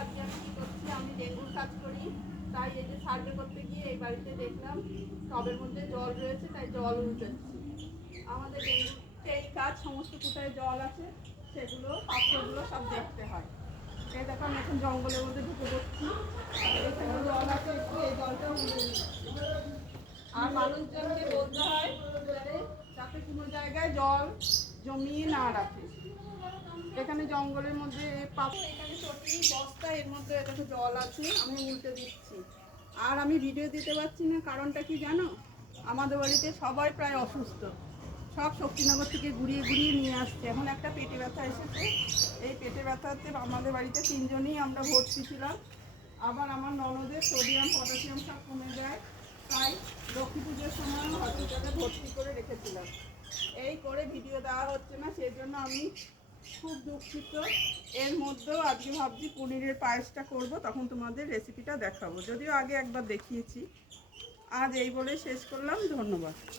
আজকে আমি কী করছি, আমি ডেঙ্গুর কাজ করি, তাই এই যে সার্ভে করতে গিয়ে এই বাড়িতে দেখলাম টবের মধ্যে জল রয়েছে, তাই জল উল্টাচ্ছি। আমাদের ডেঙ্গুর এই কাজ সমস্ত কোথায় জল আছে সেগুলো পাত্রগুলো সব দেখতে হয়। এই দেখো আমি এখন জঙ্গলের মধ্যে ঢুকে পড়ছি, এখানে জল আছে একটু, এই জলটা উল্টে দিচ্ছি। আর মানুষজনকে বলতে হয় যাতে কোনো জায়গায় জল জমিয়ে না রাখে। এখানে জঙ্গলের মধ্যে এখানে চটি বস্তা, এর মধ্যে এটাতে জল আছে, আমি উল্টে দিচ্ছি। আর আমি ভিডিও দিতে পারছি না, কারণটা কি জানো? আমাদের বাড়িতে সবাই প্রায় অসুস্থ, সব শক্তিনগর থেকে ঘুরিয়ে ঘুরিয়ে নিয়ে আসছে। এখন একটা পেটে ব্যথা এসেছে, এই পেটে ব্যথাতে আমাদের বাড়িতে 3 জনই আমরা ভর্তি ছিলাম। আবার আমার ননদের সোডিয়াম পটাশিয়াম সব কমে যায়, তাই লক্ষ্মী পুজোর সময় হসপিটালে ভর্তি করে রেখেছিলাম। এই করে ভিডিও দেওয়া হচ্ছে না, সেই জন্য আমি খুব দুঃখিত। এর মধ্যেও আজকে ভাবছি পনিরের পায়েসটা করব, তখন তোমাদের রেসিপিটা দেখাবো, যদিও আগে একবার দেখিয়েছি। আজ এই বলে শেষ করলাম, ধন্যবাদ।